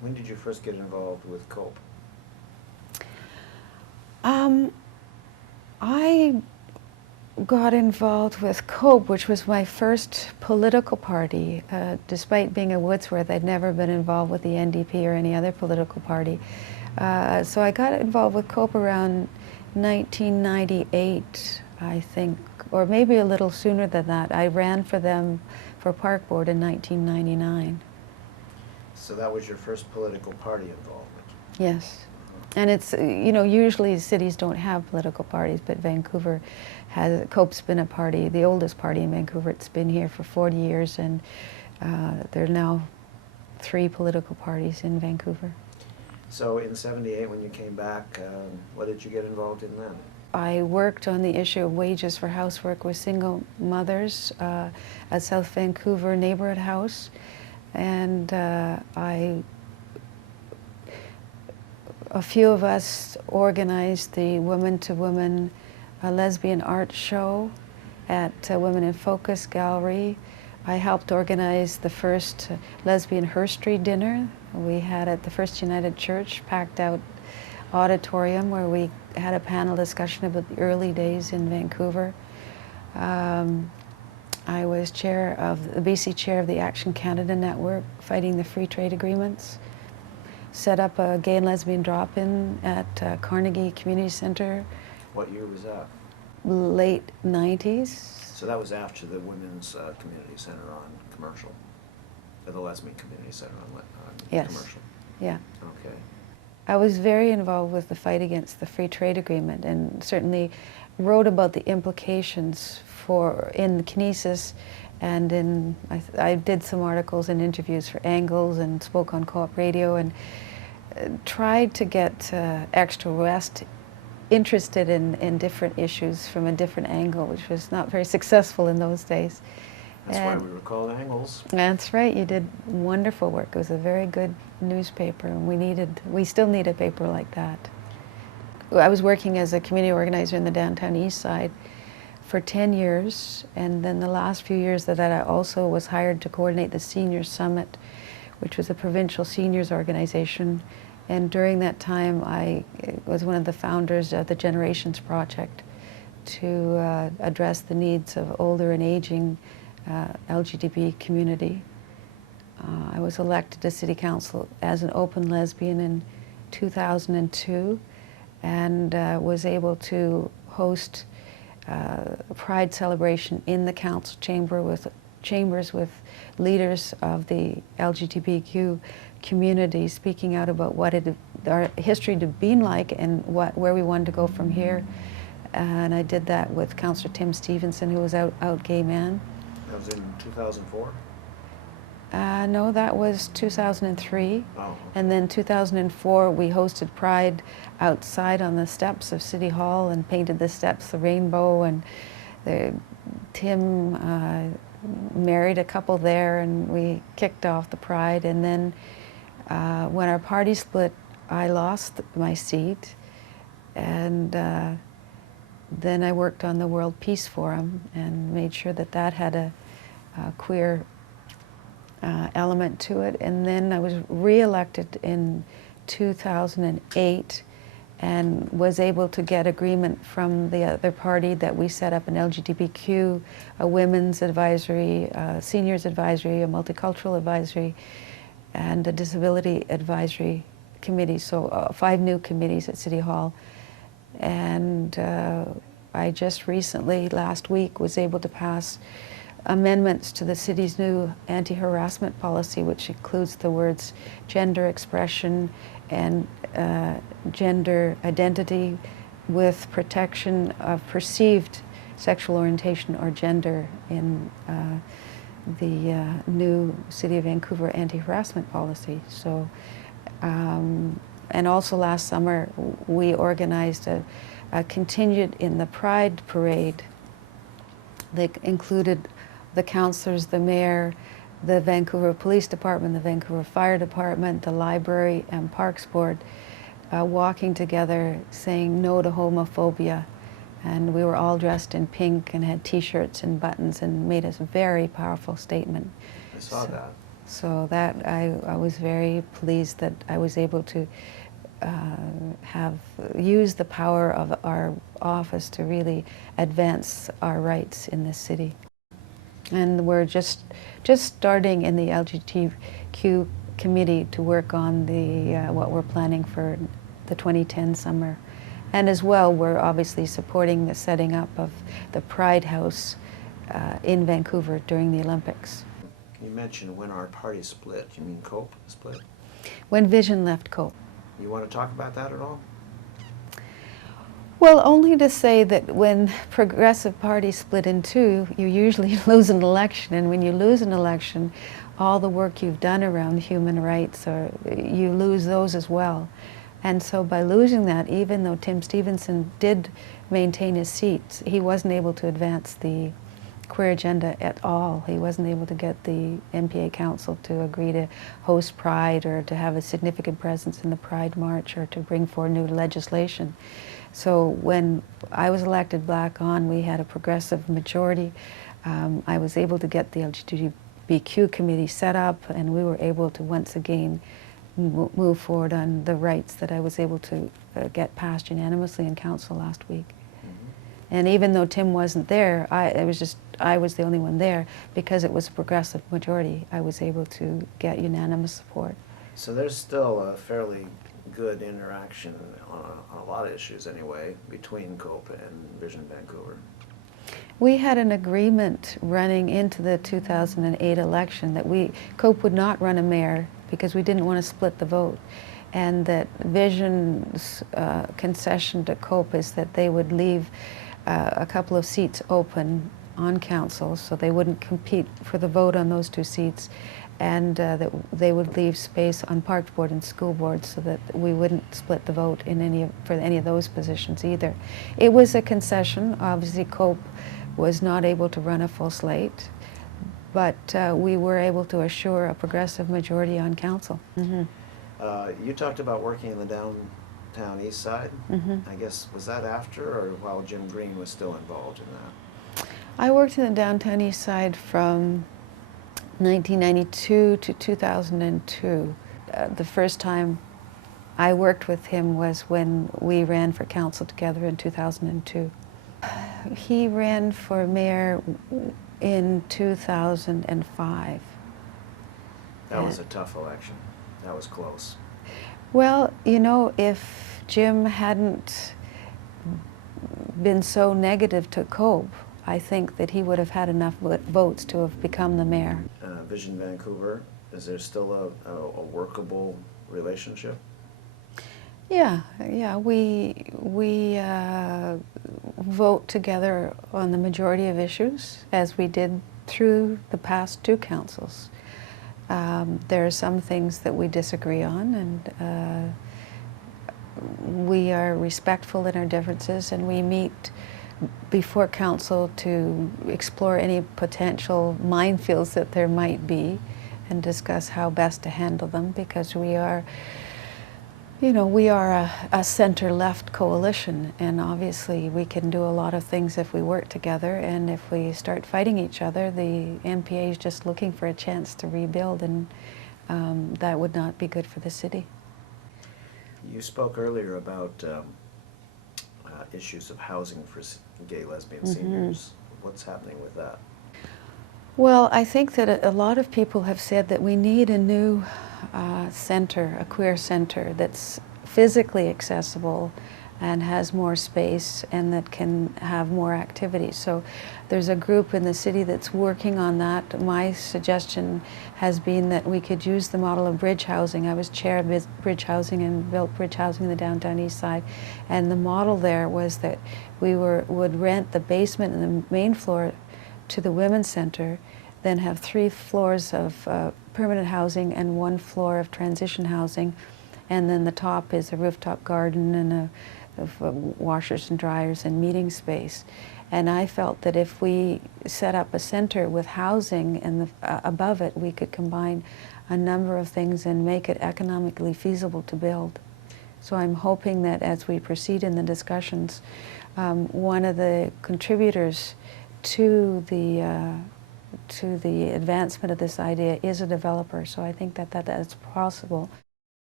When did you first get involved with COPE? I got involved with COPE, which was my first political party. Despite being a Woodsworth, I'd never been involved with the NDP or any other political party. So I got involved with COPE around 1998, I think, or maybe a little sooner than that. I ran for them for Park Board in 1999. So that was your first political party involvement? Yes. And it's, you know, usually cities don't have political parties, but Vancouver has, COPE's been a party, the oldest party in Vancouver. It's been here for 40 years, and there are now 3 political parties in Vancouver. So in '78, when you came back, what did you get involved in then? I worked on the issue of wages for housework with single mothers at South Vancouver Neighborhood House, and a few of us organized the Woman to Woman Lesbian Art Show at Women in Focus Gallery. I helped organize the first Lesbian Herstory Dinner. We had at the First United Church, packed out auditorium, where we had a panel discussion about the early days in Vancouver. I was chair of the BC chair of the Action Canada Network, fighting the free trade agreements. Set up a gay and lesbian drop-in at Carnegie Community Centre. What year was that? Late 90s. So that was after the Women's Community Centre on Commercial, or the Lesbian Community Centre on Yes. Commercial. Yeah. Okay. I was very involved with the fight against the free trade agreement, and certainly wrote about the implications in Kinesis, and I did some articles and interviews for Angles and spoke on Co-op Radio, and tried to get Extra West interested in different issues from a different angle, which was not very successful in those days. That's why we were called Angles. That's right. You did wonderful work. It was a very good newspaper, and we still need a paper like that. I was working as a community organizer in the Downtown Eastside for 10 years, and then the last few years of that I also was hired to coordinate the Senior Summit, which was a provincial seniors organization. And during that time I was one of the founders of the Generations Project to address the needs of older and aging LGBT community. I was elected to City Council as an open lesbian in 2002, and was able to host a Pride celebration in the council chambers with leaders of the LGBTQ community, speaking out about what our history had been like and where we wanted to go from here. And I did that with Councillor Tim Stevenson, who was out gay man. That was in 2004? No, that was 2003. Oh, okay. And then 2004, we hosted Pride outside on the steps of City Hall and painted the steps the rainbow. And Tim married a couple there, and we kicked off the Pride. And then when our party split, I lost my seat. And then I worked on the World Peace Forum and made sure that that had a queer element to it. And then I was re-elected in 2008 and was able to get agreement from the other party that we set up an LGBTQ, a women's advisory, a seniors advisory, a multicultural advisory, and a disability advisory committee. So 5 new committees at City Hall. And I just recently, last week, was able to pass amendments to the city's new anti-harassment policy, which includes the words gender expression and gender identity with protection of perceived sexual orientation or gender in the new City of Vancouver anti-harassment policy. So, and also last summer we organized a contingent in the Pride Parade that included the councillors, the mayor, the Vancouver Police Department, the Vancouver Fire Department, the Library and Parks Board, walking together saying no to homophobia. And we were all dressed in pink and had t-shirts and buttons and made a very powerful statement. I saw that. So that I was very pleased that I was able to use the power of our office to really advance our rights in this city. And we're just starting in the LGBTQ committee to work on the what we're planning for the 2010 summer. And as well, we're obviously supporting the setting up of the Pride House in Vancouver during the Olympics. You mentioned when our party split. You mean COPE split? When Vision left COPE. You want to talk about that at all? Well, only to say that when progressive parties split in two, you usually lose an election, and when you lose an election, all the work you've done around human rights, you lose those as well. And so by losing that, even though Tim Stevenson did maintain his seats, he wasn't able to advance the queer agenda at all. He wasn't able to get the MPA Council to agree to host Pride or to have a significant presence in the Pride March or to bring forward new legislation. So when I was elected back on, we had a progressive majority. I was able to get the LGBTQ committee set up, and we were able to once again move forward on the rights that I was able to get passed unanimously in council last week. And even though Tim wasn't there, I was the only one there, because it was a progressive majority, I was able to get unanimous support. So there's still a fairly good interaction on a lot of issues anyway between COPE and Vision Vancouver. We had an agreement running into the 2008 election that COPE would not run a mayor because we didn't want to split the vote, and that Vision's concession to COPE is that they would leave a couple of seats open on council, so they wouldn't compete for the vote on those two seats, and that they would leave space on Parks Board and School Board so that we wouldn't split the vote for any of those positions either. It was a concession. Obviously, COPE was not able to run a full slate, but we were able to assure a progressive majority on council. You talked about working in the Downtown Eastside. I guess, was that after or while Jim Green was still involved in that? I worked in the Downtown Eastside from 1992 to 2002. The first time I worked with him was when we ran for council together in 2002. He ran for mayor in 2005. That was a tough election. That was close. Well, you know, if Jim hadn't been so negative to COPE, I think that he would have had enough votes to have become the mayor. Vision Vancouver, is there still a workable relationship? Yeah, we vote together on the majority of issues, as we did through the past two councils. There are some things that we disagree on, and we are respectful in our differences, and we meet before council to explore any potential minefields that there might be and discuss how best to handle them, because we are, you know, we are a center-left coalition, and obviously we can do a lot of things if we work together, and if we start fighting each other, the MPA is just looking for a chance to rebuild, and that would not be good for the city. You spoke earlier about issues of housing for gay, lesbian seniors. What's happening with that? Well, I think that a lot of people have said that we need a new center, a queer center that's physically accessible and has more space and that can have more activities. So there's a group in the city that's working on that. My suggestion has been that we could use the model of bridge housing. I was chair of bridge housing and built bridge housing in the Downtown Eastside, and the model there was that we would rent the basement and the main floor to the Women's Center, then have 3 floors of permanent housing and 1 floor of transition housing, and then the top is a rooftop garden and washers and dryers and meeting space. And I felt that if we set up a center with housing and above it, we could combine a number of things and make it economically feasible to build. So I'm hoping that as we proceed in the discussions, one of the contributors to to the advancement of this idea is a developer, so I think that that's possible.